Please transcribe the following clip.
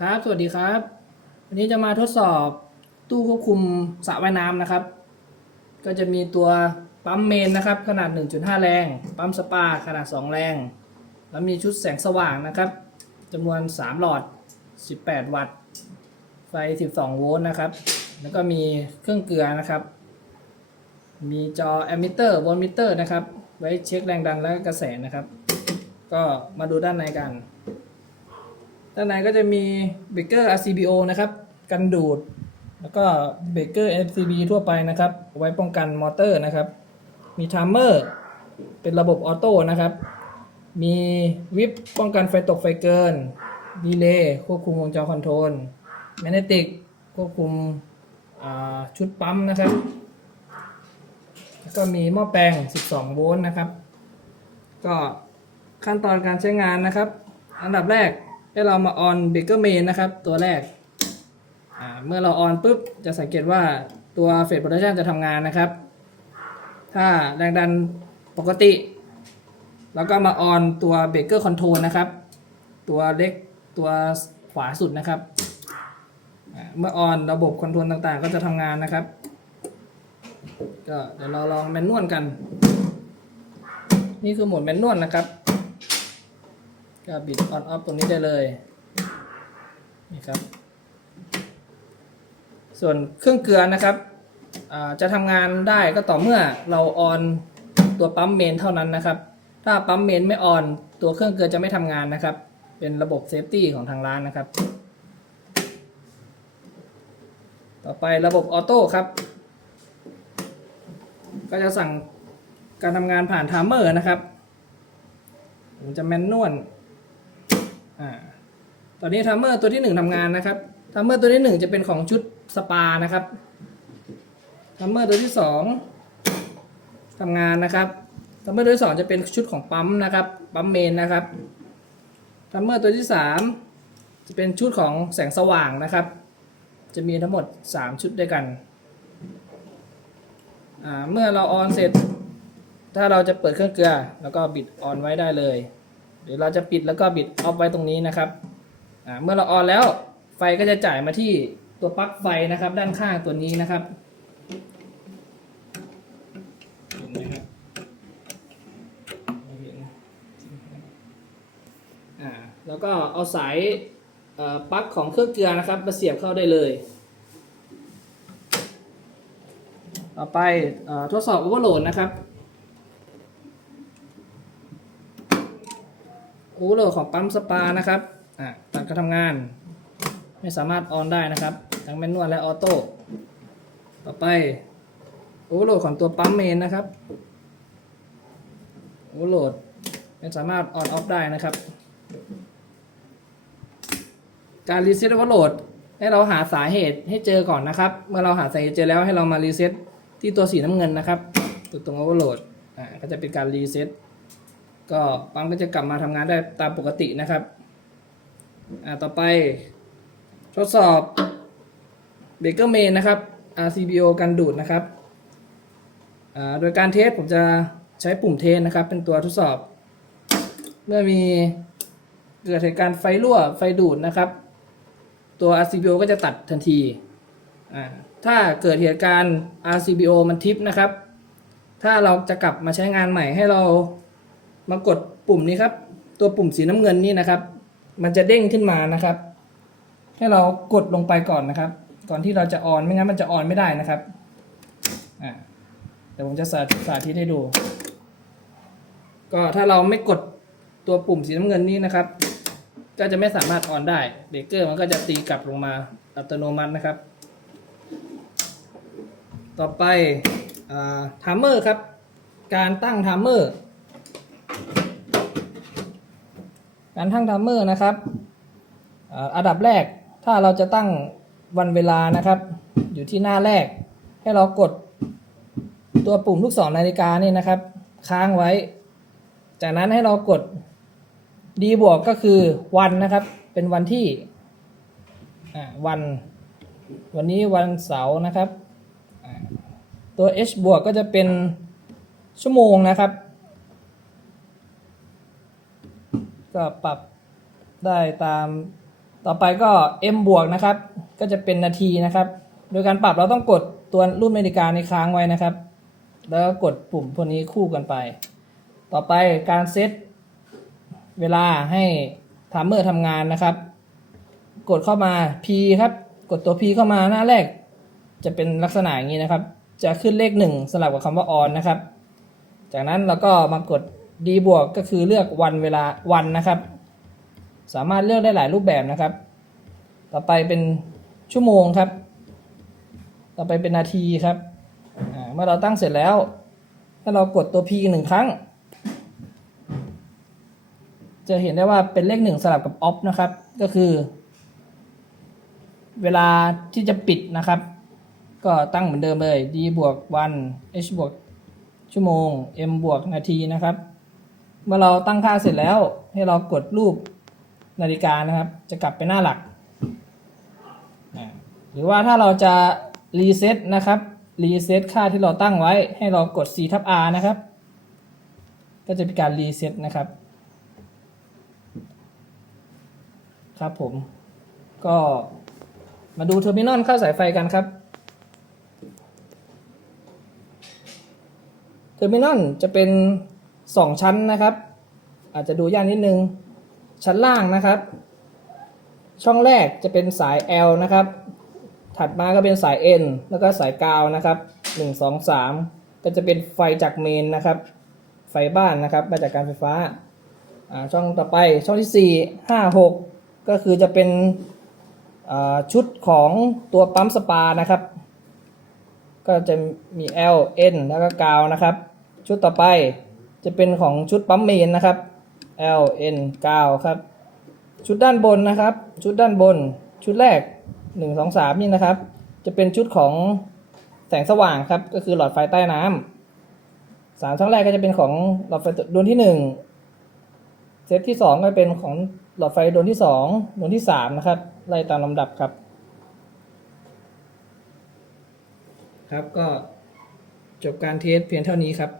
ครับ สวัสดีครับ วันนี้จะมาทดสอบตู้ควบคุมสระว่ายน้ำนะครับ ก็จะมีตัวปั๊มเมนนะครับ ขนาด 1.5 แรง ปั๊มสปาขนาด 2 แรง แล้วมีชุดแสงสว่างนะครับจำนวน 3 หลอด 18 วัตต์ ไฟ 12 โวลต์นะครับ แล้วก็มีเครื่องเกลือนะครับ มีจอแอมมิเตอร์โวลต์มิเตอร์นะครับ ไว้เช็คแรงดันและกระแสนะครับ ก็มาดูด้านในกัน ด้านในก็จะมีเบรกเกอร์ RCBO นะครับ กันดูด แล้วก็เบรกเกอร์ FCB ทั่วไปนะครับ ไว้ป้องกันมอเตอร์นะครับ มีไทม์เมอร์เป็นระบบออโต้นะครับ มีวิปป้องกันไฟตกไฟเกิน ดีเลย์ควบคุมวงจรคอนโทรลแมกเนติกควบคุมชุดปั๊มนะครับแล้วก็มีหม้อแปลง 12 โวลต์นะครับ ก็ขั้นตอนการใช้งานนะครับ อันดับแรก ให้เรามาออนเบเกอร์เมนนะครับ ตัวแรก เมื่อเราออนปุ๊บ จะสังเกตว่าตัวเฟสโปรดักชันจะทำงานนะครับ ถ้าแรงดันปกติ แล้วก็มาออนตัวเบเกอร์คอนโทรลนะครับ ตัวเล็กตัวขวาสุดนะครับ เมื่อออนระบบคอนโทรลต่างๆ ก็จะทำงานนะครับ ก็เดี๋ยวเราลองแมนนวลกัน นี่คือโหมดแมนนวลนะครับ ก็บิดออนออฟตรงนี้ได้เลยนี่ครับ ส่วนเครื่องเกลือนะครับจะทำงานได้ก็ต่อเมื่อเราออนตัวปั๊มเมนเท่านั้นนะครับ ถ้าปั๊มเมนไม่ออนตัวเครื่องเกลือจะไม่ทำงานนะครับ เป็นระบบเซฟตี้ของทางร้านนะครับ ต่อไประบบออโต้ครับ ก็จะสั่งการทำงานผ่านไทม์เมอร์นะครับ ผมจะแมนนวล อ่าตอนนี้ไทม์เมอร์ตัวที่หนึ่งทำงานนะครับไทม์เมอร์ตัวที่หนึ่งจะเป็นของชุดสปานะครับไทม์เมอร์ตัวที่สองทำงานนะครับไทม์เมอร์ตัวที่สองจะเป็นชุดของปั๊มนะครับปั๊มเมนนะครับไทม์เมอร์ตัวที่สามจะเป็นชุดของแสงสว่างนะครับ จะมีทั้งหมด 3 ชุดด้วยกันเมื่อเราออนเสร็จ ถ้าเราจะเปิดเครื่องเกลือ แล้วก็บิดออนไว้ได้เลย เดี๋ยวเราจะปิดแล้วก็บิดออฟไว้ตรงนี้นะครับอ่าเมื่อเราออนแล้วไฟก็จะจ่ายมาที่ตัวปลั๊กไฟนะครับ ด้านข้างตัวนี้นะครับแล้วก็เอาสายปลั๊กของเครื่องเกลือนะครับมาเสียบเข้าได้เลย ต่อไปอทดสอบโอเวอร์โหลดนะครับ อเวอร์โหลดของปั๊มสปานะครับอะตัดการทำงาน ไม่สามารถออนได้นะครับ ทั้งแมนนวลและออโต้ต่อไปโอเวอร์โหลดของตัวปั๊มเมนนะครับโอเวอร์โหลดไม่สามารถออนออฟได้นะครับ การรีเซ็ตโอเวอร์โหลดให้เราหาสาเหตุให้เจอก่อนนะครับ เมื่อเราหาสาเหตุเจอแล้วให้เรามารีเซ็ตที่ตัวสีน้ำเงินนะครับ ตัวตรงโอเวอร์โหลดอ่าก็จะเป็นการรีเซ็ต ก็ปั๊มก็จะกลับมาทำงานได้ตามปกตินะครับอ่าต่อไปทดสอบเบเกอร์เมนนะครับ RCBO กันดูดนะครับอ่าโดยการเทสผมจะใช้ปุ่มเทสนะครับ เป็นตัวทดสอบ เมื่อมีเกิดเหตุการณ์ไฟรั่วไฟดูดนะครับ ตัว RCBO ก็จะตัดทันทีอ่าถ้าเกิดเหตุการณ์ RCBO มันทิปนะครับ ถ้าเราจะกลับมาใช้งานใหม่ให้เรา มากดปุ่มนี้ครับ ตัวปุ่มสีน้ำเงินนี่นะครับ มันจะเด้งขึ้นมานะครับ ให้เรากดลงไปก่อนนะครับ ก่อนที่เราจะออนไม่งั้นมันจะออนไม่ได้นะครับอ่าเดี๋ยวผมจะสาสาธิตให้ดู ก็ถ้าเราไม่กดตัวปุ่มสีน้ำเงินนี้นะครับ ก็จะไม่สามารถออนได้เบรกเกอร์มันก็จะตีกลับลงมาอัตโนมัตินะครับ ต่อไปทามเมอร์ครับ การตั้งทามเมอร์ การตั้งทามเมอร์นะครับอ่าอันดับแรกถ้าเราจะตั้งวันเวลานะครับ อยู่ที่หน้าแรก ให้เรากดตัวปุ่มลูกศรนาฬิกานี่นะครับ ค้างไว้ จากนั้นให้เรากด D บวกก็คือวันนะครับ เป็นวันที่อ่าวัน วันนี้วันเสาร์นะครับ ตัว H บวกก็จะเป็นชั่วโมงนะครับ ก็ปรับได้ตาม ต่อไปก็ m บวกนะครับ ก็จะเป็นนาทีนะครับ โดยการปรับเราต้องกดตัวรูปนาฬิกาในค้างไว้นะครับ แล้วก็กดปุ่มพวกนี้คู่กันไป ต่อไปการเซตเวลาให้ไทม์เมอร์ทำงานนะครับ กดเข้ามา P ครับ กดตัว P เข้ามาหน้าแรก จะเป็นลักษณะอย่างนี้นะครับ จะขึ้นเลข 1สลับกับคำว่า on นะครับ จากนั้นเราก็มากด D บวกก็คือเลือกวันเวลาวันนะครับ สามารถเลือกได้หลายรูปแบบนะครับ ต่อไปเป็นชั่วโมงครับ ต่อไปเป็นนาทีครับเมื่อเราตั้งเสร็จแล้ว ถ้าเรากดตัว P หนึ่งครั้ง จะเห็นได้ว่าเป็นเลขหนึ่งสลับกับ off นะครับ ก็คือ เวลาที่จะปิดนะครับ ก็ตั้งเหมือนเดิมเลย d บวกวัน h บวกชั่วโมง m บวกนาทีนะครับ เมื่อเราตั้งค่าเสร็จแล้ว ให้เรากดรูปนาฬิกานะครับ จะกลับไปหน้าหลัก หรือว่าถ้าเราจะรีเซ็ตนะครับรีเซ็ตค่าที่เราตั้งไว้ ให้เรากด C ทับ R นะครับ ก็จะเป็นการรีเซ็ตนะครับ ครับผม ก็มาดูเทอร์มินอลเข้าสายไฟกันครับ เทอร์มินอลจะเป็น 2ชั้นนะครับ อาจจะดูยากนิดนึง ชั้นล่างนะครับ ช่องแรกจะเป็นสาย L นะครับ ถัดมาก็เป็นสาย N แล้วก็สายกาวนะครับ 1 2 3 ก็จะเป็นไฟจากเมนนะครับ ไฟบ้านนะครับ มาจากการไฟฟ้า ช่องต่อไปช่องที่ 4 5 6 ก็คือจะเป็นชุดของตัวปั๊มสปานะครับ ก็จะมี L N แล้วก็กาวนะครับ ชุดต่อไป จะเป็นของชุดปั๊มเมนนะครับ L N กาวครับ ชุดด้านบนนะครับ ชุดด้านบน ชุดแรก 1 2 3 นี่นะครับ จะเป็นชุดของแสงสว่างครับ ก็คือหลอดไฟใต้น้ำสามช่องแรกก็จะเป็นของหลอดไฟดวงที่ 1 เซตที่ 2 ก็เป็นของหลอดไฟดวงที่ 2 ดวงที่ 3 นะครับ ไล่ตามลำดับครับ ครับก็จบการเทสเพียงเท่านี้ครับ